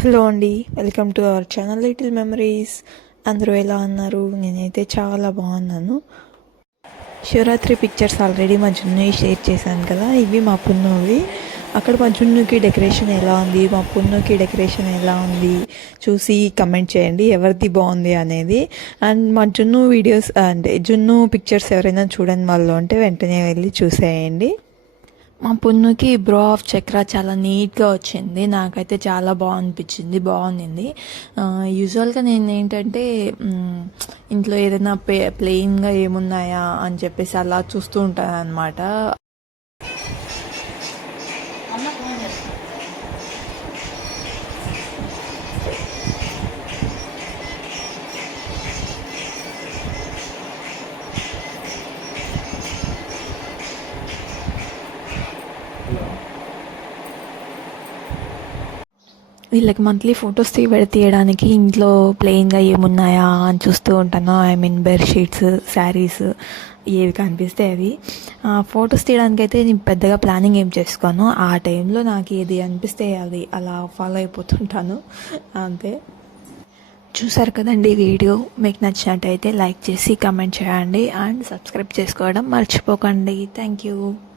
Hello అండి welcome to our channel little memories. అందరూ ఎలా ఉన్నారు? నేనైతే చాలా బాగున్నాను. శివరాత్రి పిక్చర్స్ ఆల్రెడీ మా జున్ను షేర్ చేశాను కదా ఇవి మా పున్నువి. అక్కడ మా జున్నుకి డెకరేషన్ ఎలా ఉంది? మా పున్నుకి డెకరేషన్ ఎలా ఉంది? చూసి కమెంట్ చేయండి ఎవరిది బాగుంది అనేది. అండ్ మా జున్ను వీడియోస్ అంటే జున్ను పిక్చర్స్ ఎవరైనా చూడని వాళ్ళు ఉంటే వెంటనే వెళ్ళి చూసేయండి. మా పున్నుకి బ్రో ఆఫ్ చక్ర చాలా నీట్గా వచ్చింది. నాకైతే చాలా బాగా అనిపించింది బాగుంది యూజువల్గా నేను ఏంటంటే ఇంట్లో ఏదైనా ప్లే ప్లెయిన్గా ఏమున్నాయా అని చెప్పేసి అలా చూస్తూ ఉంటాను అనమాట వీళ్ళకి మంత్లీ ఫొటోస్ తీయడానికి ఇంట్లో ప్లెయిన్గా ఏమున్నాయా అని చూస్తూ ఉంటాను. ఐ మీన్ బెడ్షీట్స్ శారీస్ ఏవి కనిపిస్తే అవి. ఫొటోస్ తీయడానికి అయితే నేను పెద్దగా ప్లానింగ్ ఏం చేసుకోను. ఆ టైంలో నాకు ఏది అనిపిస్తే అది అలా ఫాలో అయిపోతుంటాను. అంతే. చూసారు కదండి వీడియో. మీకు నచ్చినట్టయితే లైక్ చేసి కమెంట్ చేయండి. అండ్ సబ్స్క్రైబ్ చేసుకోవడం మర్చిపోకండి. Thank you